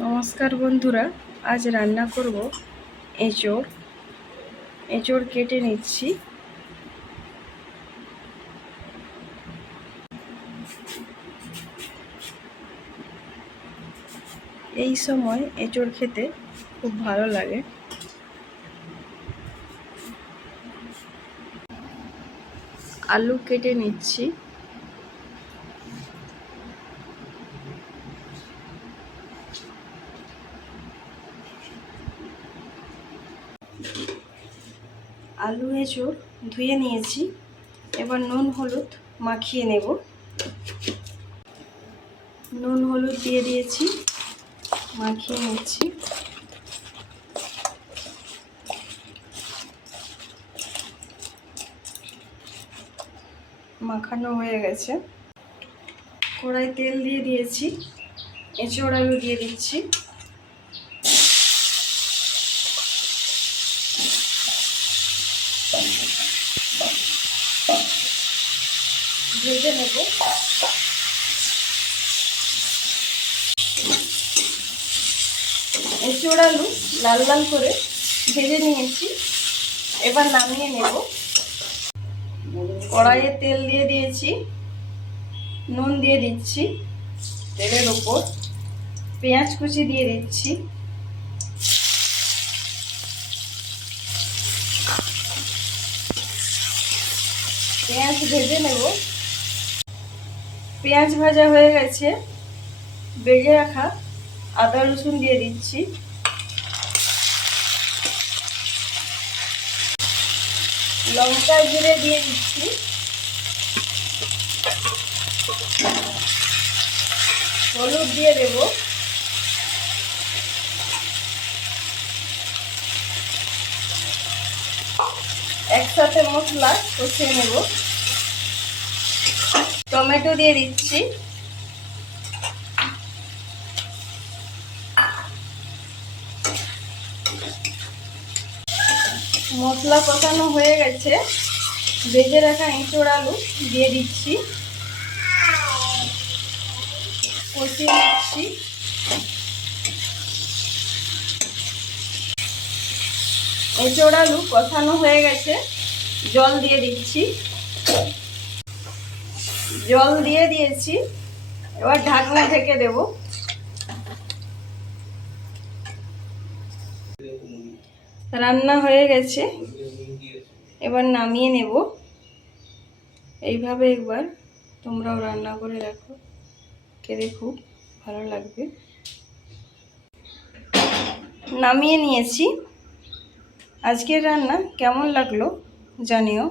নমস্কার বন্ধুরা, আজ রান্না করব এঁচোড়। এঁচোড় কেটে নিচ্ছি। এই সময় এঁচোড় খেতে খুব ভালো লাগে। আলু কেটে নিচ্ছি। আলু এঁচোড় ধুয়ে নিয়েছি। এবার নুন হলুদ মাখিয়ে নেব। নুন হলুদ দিয়ে দিয়েছি, মাখিয়ে নিচ্ছি। মাখানো হয়ে গেছে। কড়াই তেল দিয়ে দিয়েছি, এঁচোড় আলু দিয়ে দিচ্ছি। ভেজে নেব। এঁচোড় আলু লাল লাল করে ভেজে নিয়েছি। এবার নামিয়ে নেব। কড়াইয়ে তেল দিয়ে দিয়েছি, নুন দিয়ে দিচ্ছি। তেলের ওপর পেঁয়াজ কুচি দিয়ে দিচ্ছি। পেঁয়াজ ভেজে নেব। পেঁয়াজ ভাজা হয়ে গেছে। বেজে রাখা আদা রসুন দিয়ে দিচ্ছি। লঙ্কা জিরে দিয়ে দিচ্ছি। হলুদ দিয়ে দেব। একসাথে মশলা কষিয়ে নেব। টমেটো দিয়ে দিচ্ছি। মশলা কষানো হয়ে গেছে। ভেজে রাখা এঁচোড় আলু দিয়ে দিচ্ছি, কষিয়ে নিচ্ছি। এঁচোড় আলু কষানো হয়ে গেছে। জল দিয়ে দিচ্ছি। জল দিয়ে দিয়েছি। এবার ঢাকনা ঢেকে দেব। রান্না হয়ে গেছে। এবার নামিয়ে নেব। এইভাবে একবার তোমরাও রান্না করে দেখো, খেতে খুব ভালো লাগবে। নামিয়ে নিয়েছি। আজকের রান্না কেমন লাগলো জানিও।